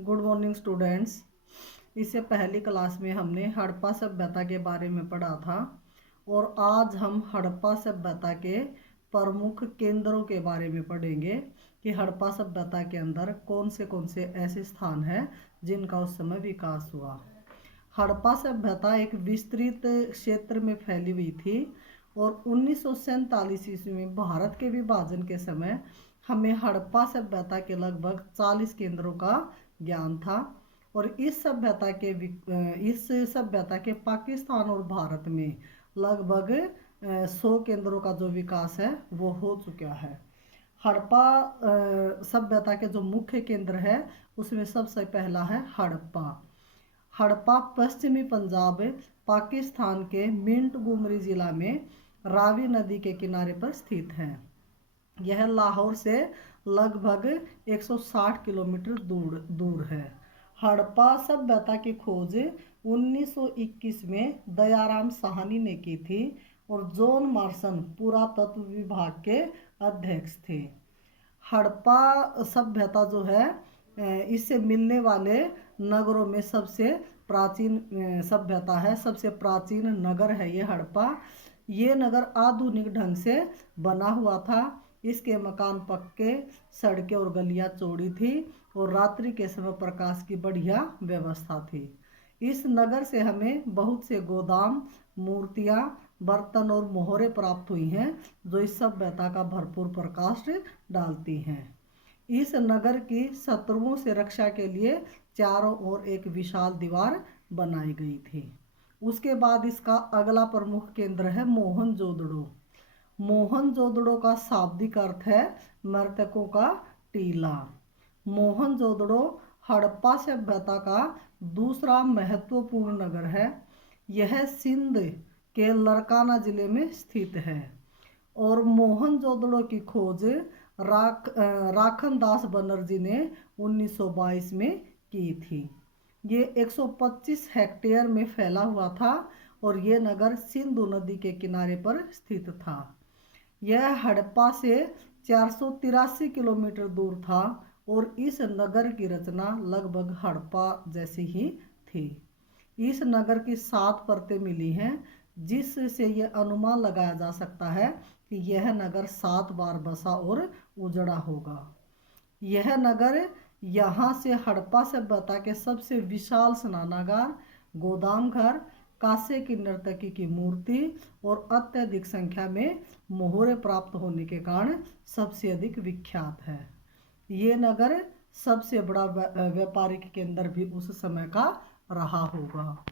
Good morning students. इससे पहली class में हमने हड़प्पा सभ्यता के बारे में पढ़ा था और आज हम हड़प्पा सभ्यता के प्रमुख केंद्रों के बारे में पढ़ेंगे कि हड़प्पा सभ्यता के अंदर कौन से ऐसे स्थान हैं जिनका उस समय विकास हुआ। हड़प्पा सभ्यता एक विस्तृत क्षेत्र में फैली हुई थी और 1947 ईस्वी में भारत के विभाजन के समय हमें हड़प्पा सभ्यता के लगभग 40 केंद्रों का ज्ञान था और इस सभ्यता के पाकिस्तान और भारत में लगभग 100 केंद्रों का जो विकास है वो हो चुका है। हड़प्पा सभ्यता के जो मुख्य केंद्र है उसमें सबसे पहला है हड़प्पा। हड़प्पा पश्चिमी पंजाब पाकिस्तान के मिंटगुमरी जिला में रावी नदी के किनारे पर स्थित है। यह लाहौर से लगभग 160 किलोमीटर दूर है। हड़प्पा सभ्यता की खोज 1921 में दयाराम साहनी ने की थी और जॉन मार्सन पुरातत्व विभाग के अध्यक्ष थे। हड़प्पा सभ्यता जो है इससे मिलने वाले नगरों में सबसे प्राचीन सभ्यता है, सबसे प्राचीन नगर है ये हड़प्पा। ये नगर आधुनिक ढंग से बना हुआ था। इसके मकान पक्के, सड़कें और गलियां चौड़ी थी और रात्रि के समय प्रकाश की बढ़िया व्यवस्था थी। इस नगर से हमें बहुत से गोदाम, मूर्तियां, बर्तन और मोहरे प्राप्त हुई हैं जो इस सभ्यता का भरपूर प्रकाश डालती हैं। इस नगर की शत्रुओं से रक्षा के लिए चारों ओर एक विशाल दीवार बनाई गई थी। उसके बाद इसका अगला प्रमुख केंद्र है मोहनजोदड़ो। मोहनजोदड़ो का शाब्दिक अर्थ है मृतकों का टीला। मोहनजोदड़ो हड़प्पा सभ्यता का दूसरा महत्वपूर्ण नगर है। यह सिंध के लरकाना जिले में स्थित है और मोहनजोदड़ो की खोज राखन दास बनर्जी ने 1922 में की थी। ये 125 हेक्टेयर में फैला हुआ था और ये नगर सिंधु नदी के किनारे पर स्थित था। यह हड़प्पा से 483 किलोमीटर दूर था और इस नगर की रचना लगभग हड़प्पा जैसी ही थी। इस नगर की 7 परतें मिली हैं जिससे यह अनुमान लगाया जा सकता है कि यह नगर 7 बार बसा और उजड़ा होगा। यह नगर यहाँ से हड़प्पा सभ्यता के सबसे विशाल स्नानागार, गोदाम घर, कांसे की नर्तकी की मूर्ति और अत्यधिक संख्या में मोहरे प्राप्त होने के कारण सबसे अधिक विख्यात है। ये नगर सबसे बड़ा व्यापारिक केंद्र भी उस समय का रहा होगा।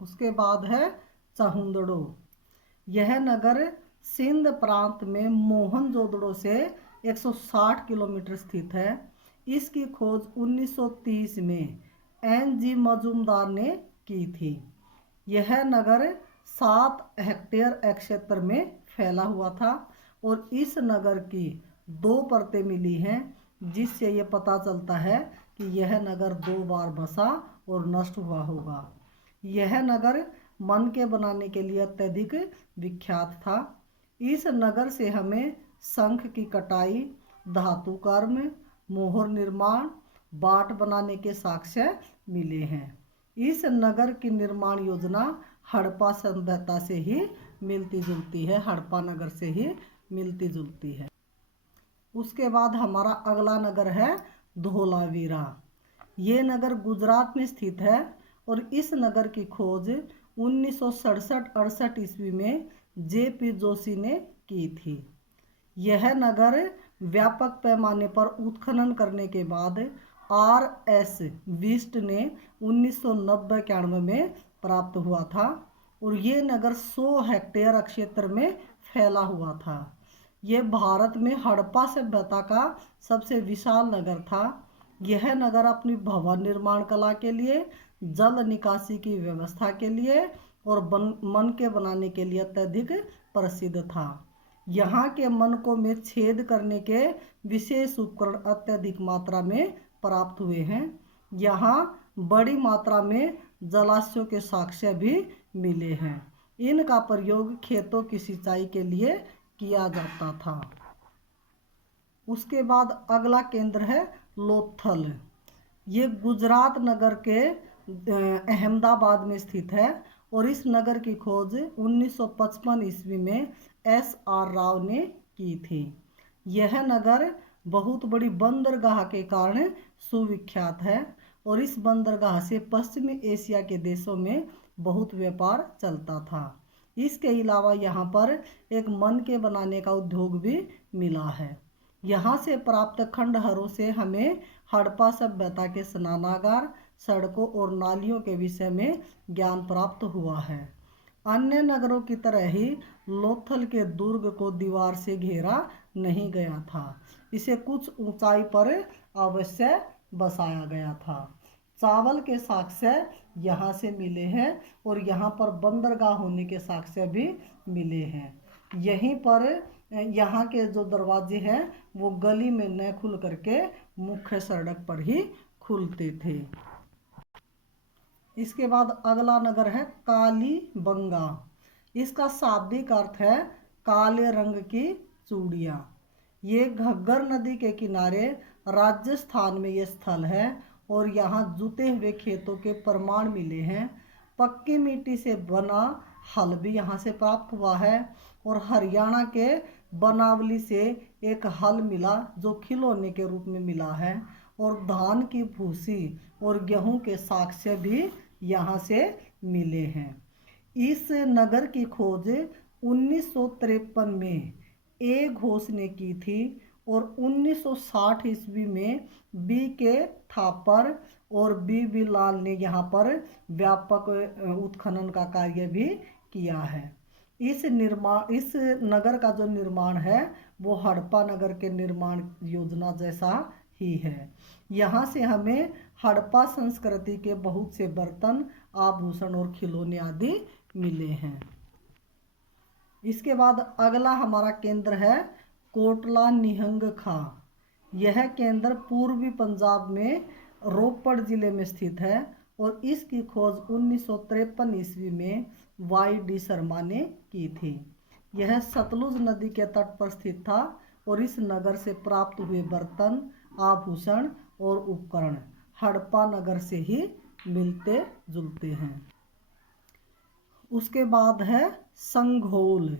उसके बाद है चाहुंदड़ो। यह नगर सिंध प्रांत में मोहनजोदड़ो से 160 किलोमीटर स्थित है। इसकी खोज 1930 में NG मजूमदार ने की थी। यह नगर 7 हेक्टेयर क्षेत्र में फैला हुआ था और इस नगर की 2 परतें मिली हैं जिससे ये पता चलता है कि यह नगर 2 बार बसा और नष्ट हुआ होगा। यह नगर मन के बनाने के लिए अत्यधिक विख्यात था। इस नगर से हमें शंख की कटाई, धातु कर्म, मोहर निर्माण, बाट बनाने के साक्ष्य मिले हैं। इस नगर की निर्माण योजना हड़प्पा सभ्यता से ही मिलती जुलती है, हड़प्पा नगर से ही मिलती जुलती है। उसके बाद हमारा अगला नगर है धोलावीरा। ये नगर गुजरात में स्थित है और इस नगर की खोज 1967-68 ईस्वी में JP जोशी ने की थी। यह नगर व्यापक पैमाने पर उत्खनन करने के बाद RS विस्ट ने 1990-91 में प्राप्त हुआ था और ये नगर 100 हेक्टेयर क्षेत्र में फैला हुआ था। ये भारत में हड़प्पा सभ्यता का सबसे विशाल नगर था। यह नगर अपनी भवन निर्माण कला के लिए, जल निकासी की व्यवस्था के लिए और मन के बनाने के लिए अत्यधिक प्रसिद्ध था। यहाँ के मनकों में छेद करने के विशेष उपकरण अत्यधिक मात्रा में प्राप्त हुए हैं। यहाँ बड़ी मात्रा में जलाशयों के साक्ष्य भी मिले हैं। इनका प्रयोग खेतों की सिंचाई के लिए किया जाता था। उसके बाद अगला केंद्र है लोथल। ये गुजरात नगर के अहमदाबाद में स्थित है और इस नगर की खोज 1955 ईस्वी में S.R. राव ने की थी। यह नगर बहुत बड़ी बंदरगाह के कारण सुविख्यात है और इस बंदरगाह से पश्चिमी एशिया के देशों में बहुत व्यापार चलता था। इसके अलावा यहाँ पर एक मनके बनाने का उद्योग भी मिला है। यहाँ से प्राप्त खंडहरों से हमें हड़प्पा सभ्यता के स्नानागार, सड़कों और नालियों के विषय में ज्ञान प्राप्त हुआ है। अन्य नगरों की तरह ही लोथल के दुर्ग को दीवार से घेरा नहीं गया था, इसे कुछ ऊंचाई पर अवश्य बसाया गया था। चावल के साक्ष्य यहाँ से मिले हैं और यहाँ पर बंदरगाह होने के साक्ष्य भी मिले हैं। यहीं पर यहाँ के जो दरवाजे हैं वो गली में न खुल करके मुख्य सड़क पर ही खुलते थे। इसके बाद अगला नगर है कालीबंगा। इसका शाब्दिक अर्थ है काले रंग की चूड़ियाँ। ये घग्गर नदी के किनारे राजस्थान में ये स्थल है और यहाँ जुते हुए खेतों के प्रमाण मिले हैं। पक्की मिट्टी से बना हल भी यहाँ से प्राप्त हुआ है और हरियाणा के बनावली से एक हल मिला जो खिलौने के रूप में मिला है और धान की भूसी और गेहूं के साक्ष्य भी यहाँ से मिले हैं। इस नगर की खोज 1953 में ए घोष ने की थी और 1960 ईस्वी में बी के थापर और बी लाल ने यहाँ पर व्यापक उत्खनन का कार्य भी किया है। इस नगर का जो निर्माण है वो हड़प्पा नगर के निर्माण योजना जैसा ही है। यहाँ से हमें हड़प्पा संस्कृति के बहुत से बर्तन, आभूषण और खिलौने आदि मिले हैं। इसके बाद अगला हमारा केंद्र है कोटला निहंग खां। यह केंद्र पूर्वी पंजाब में रोपड़ जिले में स्थित है और इसकी खोज 1953 ईस्वी में Y.D. शर्मा ने की थी। यह सतलुज नदी के तट पर स्थित था और इस नगर से प्राप्त हुए बर्तन, आभूषण और उपकरण हड़प्पा नगर से ही मिलते जुलते हैं। उसके बाद है संघोल।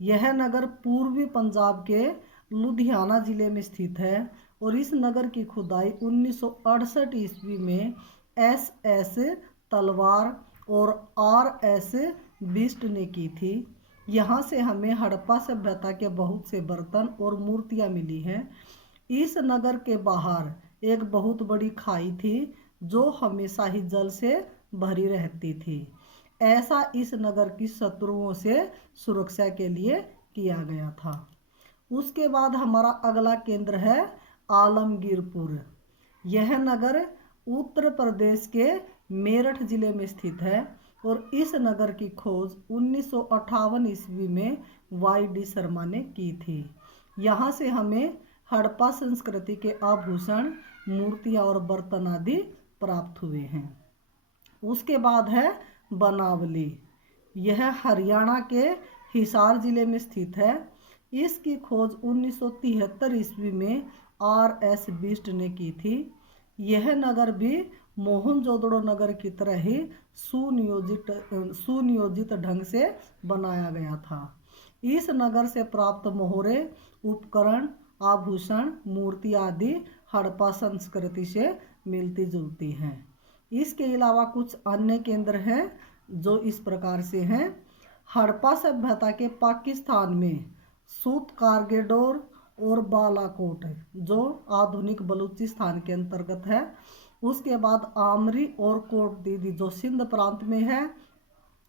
यह नगर पूर्वी पंजाब के लुधियाना जिले में स्थित है और इस नगर की खुदाई 1968 ईस्वी में S.S. तलवार और R.S. बिष्ट ने की थी। यहाँ से हमें हड़प्पा सभ्यता के बहुत से बर्तन और मूर्तियाँ मिली हैं। इस नगर के बाहर एक बहुत बड़ी खाई थी जो हमेशा ही जल से भरी रहती थी। ऐसा इस नगर की शत्रुओं से सुरक्षा के लिए किया गया था। उसके बाद हमारा अगला केंद्र है आलमगीरपुर। यह नगर उत्तर प्रदेश के मेरठ जिले में स्थित है और इस नगर की खोज 1958 ईस्वी में Y.D. शर्मा ने की थी। यहाँ से हमें हड़प्पा संस्कृति के आभूषण, मूर्तियाँ और बर्तन आदि प्राप्त हुए हैं। उसके बाद है बनावली। यह हरियाणा के हिसार जिले में स्थित है। इसकी खोज 1973 ईस्वी में R.S. बिष्ट ने की थी। यह नगर भी मोहनजोदड़ो नगर की तरह ही सुनियोजित ढंग से बनाया गया था। इस नगर से प्राप्त मोहरे, उपकरण, आभूषण, मूर्ति आदि हड़प्पा संस्कृति से मिलती जुलती हैं। इसके अलावा कुछ अन्य केंद्र हैं जो इस प्रकार से हैं। हड़प्पा सभ्यता के पाकिस्तान में सूत कारगेडोर और बालाकोट जो आधुनिक बलूचिस्तान के अंतर्गत है। उसके बाद आमरी और कोट दीदी जो सिंध प्रांत में है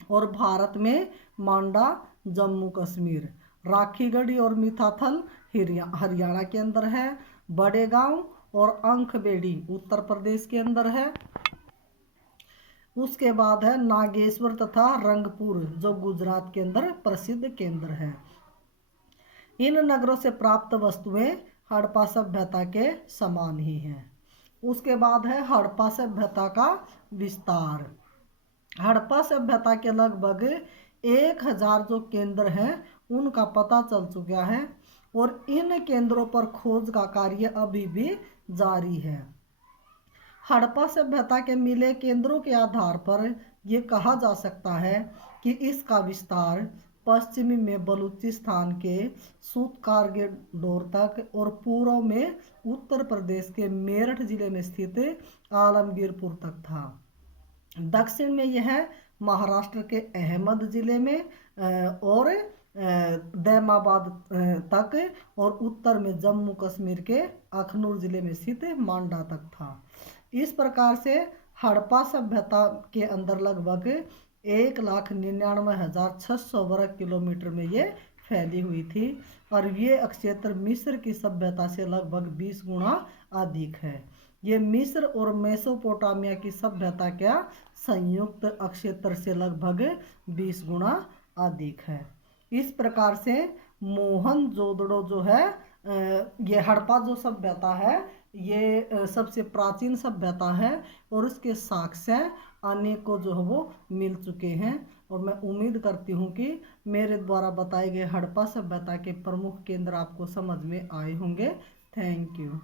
और भारत में मांडा जम्मू कश्मीर, राखीगढ़ी और मिठाथल हरियाणा के अंदर है, बड़े गांव और अंखबेड़ी उत्तर प्रदेश के अंदर है। उसके बाद है नागेश्वर तथा रंगपुर जो गुजरात के अंदर प्रसिद्ध केंद्र है। इन नगरों से प्राप्त वस्तुएं हड़प्पा सभ्यता के समान ही हैं। उसके बाद है हड़प्पा सभ्यता का विस्तार। हड़प्पा सभ्यता के लगभग 1000 जो केंद्र हैं उनका पता चल चुका है और इन केंद्रों पर खोज का कार्य अभी भी जारी है। हड़प्पा सभ्यता के मिले केंद्रों के आधार पर यह कहा जा सकता है कि इसका विस्तार पश्चिमी में बलूचिस्तान के सूतकारगेडोर तक और पूर्व में उत्तर प्रदेश के मेरठ जिले में स्थित आलमगीरपुर तक था। दक्षिण में यह महाराष्ट्र के अहमद जिले में और दैमाबाद तक, और उत्तर में जम्मू कश्मीर के अखनूर जिले में स्थित मांडा तक था। इस प्रकार से हड़प्पा सभ्यता के अंदर लगभग 1,99,600 वर्ग किलोमीटर में ये फैली हुई थी, और ये क्षेत्र मिस्र की सभ्यता से लगभग 20 गुना अधिक है। ये मिस्र और मेसोपोटामिया की सभ्यता का संयुक्त क्षेत्र से लगभग 20 गुना अधिक है। इस प्रकार से मोहनजोदड़ो जो है, ये हड़प्पा जो सभ्यता है ये सबसे प्राचीन सभ्यता है, और उसके साक्ष्य अनेकों जो है वो मिल चुके हैं। और मैं उम्मीद करती हूँ कि मेरे द्वारा बताए गए हड़प्पा सभ्यता के प्रमुख केंद्र आपको समझ में आए होंगे। Thank you.